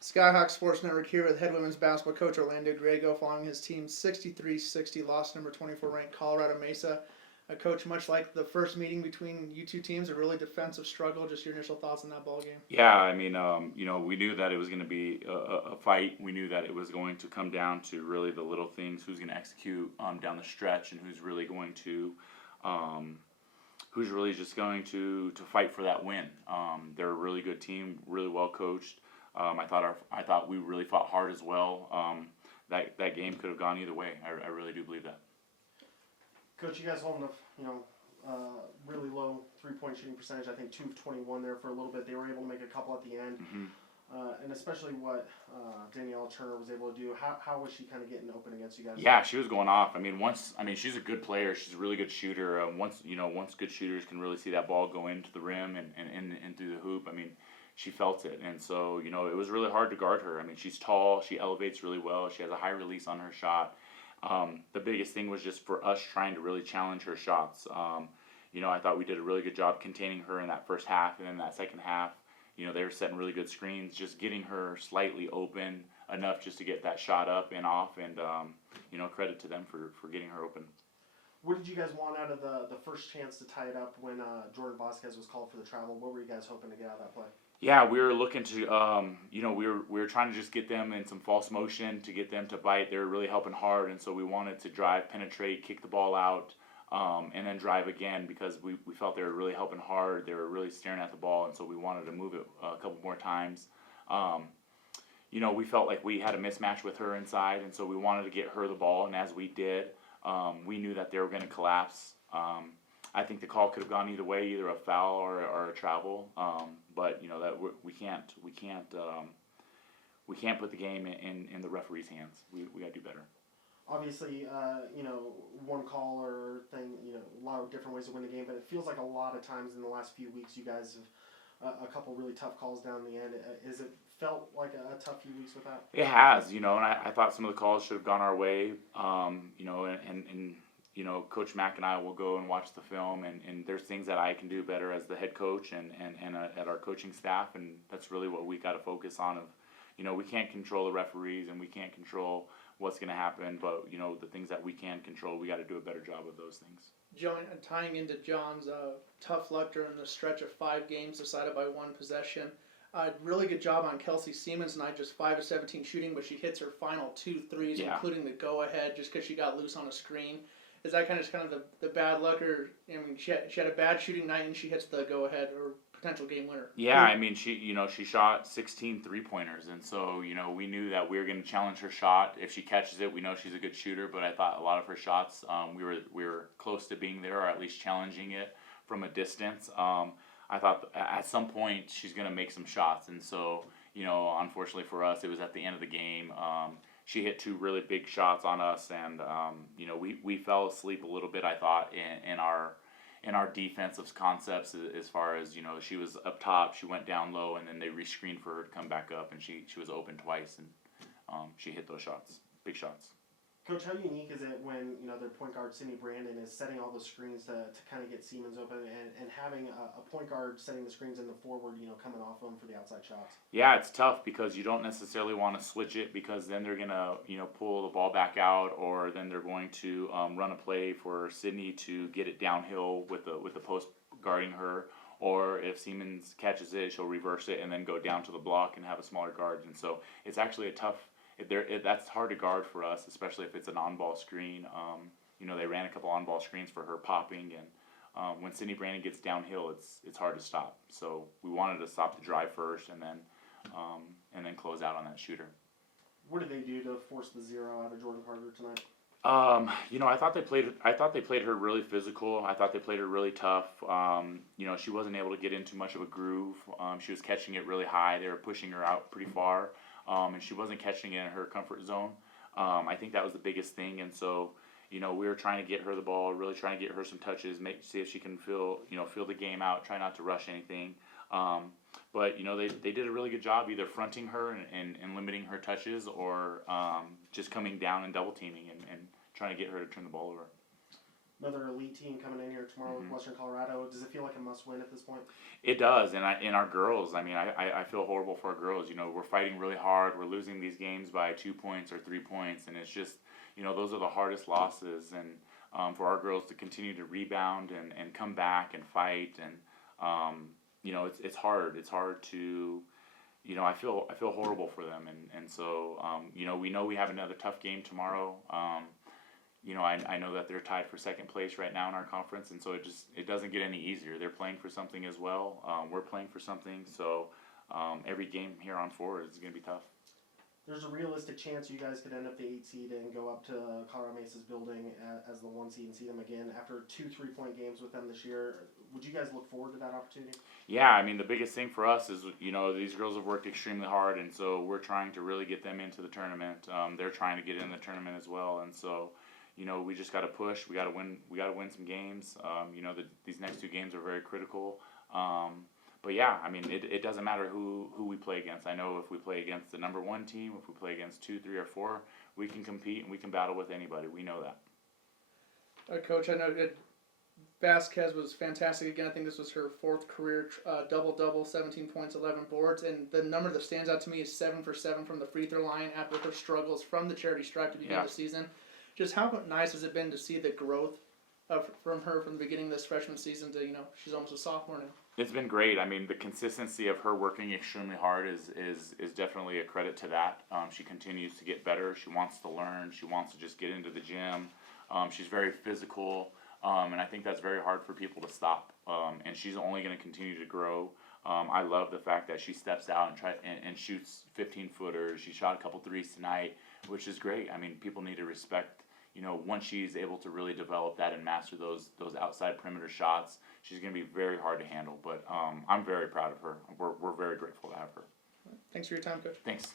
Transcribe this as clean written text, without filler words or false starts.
Skyhawk Sports Network here with head women's basketball coach Orlando Griego following his team's 63-60 loss number 24 ranked Colorado Mesa. A coach, much like the first meeting between you two teams, a really defensive struggle. Just your initial thoughts on that ball game? Yeah, I mean, we knew that it was going to be a fight. We knew that it was going to come down to really the little things, who's going to execute down the stretch, and who's really going to, who's really just going to fight for that win. They're a really good team, really well coached. I thought we really fought hard as well. That game could have gone either way. I really do believe that. Coach, you guys holding really low three-point shooting percentage. I think 2 of 21 there for a little bit. They were able to make a couple at the end, and especially what Danielle Turner was able to do. How was she kind of getting open against you guys? Yeah, she was going off. She's a good player. She's a really good shooter. Once good shooters can really see that ball go into the rim and through the hoop. She felt it, and so it was really hard to guard her. She's tall. She elevates really well. She has a high release on her shot. The biggest thing was just for us trying to really challenge her shots. I thought we did a really good job containing her in that first half, and in that second half, they were setting really good screens, just getting her slightly open enough just to get that shot up and off, and credit to them for getting her open. What did you guys want out of the first chance to tie it up when Jordan Vasquez was called for the travel? What were you guys hoping to get out of that play? Yeah, we were looking to, we were trying to just get them in some false motion to get them to bite. They were really helping hard, and so we wanted to drive, penetrate, kick the ball out, and then drive again because we felt they were really helping hard. They were really staring at the ball, and so we wanted to move it a couple more times. We felt like we had a mismatch with her inside, and so we wanted to get her the ball, and as we did, we knew that they were going to collapse. I think the call could have gone either way, either a foul or a travel. But that we can't put the game in the referee's hands. We got to do better. Obviously, one call or thing, a lot of different ways to win the game. But it feels like a lot of times in the last few weeks, you guys have a couple really tough calls down the end. Is it felt like a tough few weeks with that? It has, and I thought some of the calls should have gone our way. Coach Mack and I will go and watch the film, and there's things that I can do better as the head coach and at our coaching staff, and that's really what we got to focus on. We can't control the referees and we can't control what's going to happen, but the things that we can control, we got to do a better job of those things. Tying into John's tough luck during the stretch of 5 games decided by one possession. Really good job on Kelsey Siemens tonight, just 5 of 17 shooting, but she hits her final 2 threes, including the go-ahead, just because she got loose on a screen. Is that kind of the bad luck, or she had a bad shooting night and she hits the go-ahead or potential game winner? Yeah, she shot 16 3-pointers, and so we knew that we were going to challenge her shot. If she catches it, we know she's a good shooter, but I thought a lot of her shots, we were close to being there, or at least challenging it from a distance. I thought at some point she's going to make some shots, and so unfortunately for us, it was at the end of the game. She hit 2 really big shots on us, and we fell asleep a little bit, I thought, in our defensive concepts as far as she was up top, she went down low, and then they rescreened for her to come back up, and she was open twice, and she hit those shots, big shots. Coach, how unique is it when their point guard Sydney Brandon is setting all those screens to kind of get Siemens open, and having a point guard setting the screens in the forward, coming off them for the outside shots? Yeah, it's tough because you don't necessarily want to switch it, because then they're gonna pull the ball back out, or then they're going to run a play for Sydney to get it downhill with the post guarding her, or if Siemens catches it, she'll reverse it and then go down to the block and have a smaller guard, and so it's actually a tough. That's hard to guard for us, especially if it's an on-ball screen. They ran a couple on-ball screens for her popping, and when Sydney Brandon gets downhill, it's hard to stop. So we wanted to stop the drive first, and then close out on that shooter. What did they do to force the 0 out of Jordan Carter tonight? I thought they played her really physical. I thought they played her really tough. She wasn't able to get into much of a groove. She was catching it really high. They were pushing her out pretty far. And she wasn't catching it in her comfort zone. I think that was the biggest thing, and so we were trying to get her the ball, really trying to get her some touches, see if she can feel the game out, try not to rush anything. But they did a really good job either fronting her and limiting her touches, or just coming down and double teaming and trying to get her to turn the ball over. another elite team coming in here tomorrow with Western Colorado. Does it feel like a must-win at this point? It does, and our girls. I mean, I feel horrible for our girls. You know, we're fighting really hard. We're losing these games by 2 points or 3 points, and it's just, you know, those are the hardest losses. And for our girls to continue to rebound and come back and fight, and you know, it's hard. It's hard to, you know, I feel horrible for them, and so you know we have another tough game tomorrow. You know, I know that they're tied for second place right now in our conference, and so it doesn't get any easier. They're playing for something as well. We're playing for something, so every game here on forward is going to be tough. There's a realistic chance you guys could end up the 8 seed and go up to Colorado Mesa's building as the 1 seed and see them again after 2 3-point games with them this year. Would you guys look forward to that opportunity? Yeah, I mean, the biggest thing for us is, you know, these girls have worked extremely hard, and so we're trying to really get them into the tournament. They're trying to get in the tournament as well, and so, you know, we just got to push. We got to win. We got to win some games. You know, these next 2 games are very critical. But yeah, I mean, it doesn't matter who we play against. I know if we play against the number 1 team, if we play against 2, 3, or 4, we can compete and we can battle with anybody. We know that. Coach, I know that Vasquez was fantastic again. I think this was her 4th career double-double, 17 points, 11 boards. And the number that stands out to me is 7 for 7 from the free throw line after her struggles from the charity stripe to begin the season. Just how nice has it been to see the growth from her from the beginning of this freshman season to, you know, she's almost a sophomore now. It's been great. I mean, the consistency of her working extremely hard is definitely a credit to that. She continues to get better. She wants to learn. She wants to just get into the gym. She's very physical, and I think that's very hard for people to stop. And she's only going to continue to grow. I love the fact that she steps out and shoots 15-footers. She shot a couple threes tonight, which is great. I mean, people need to respect. You know, once she's able to really develop that and master those outside perimeter shots, she's going to be very hard to handle. But I'm very proud of her. We're very grateful to have her. Thanks for your time, Coach. Thanks.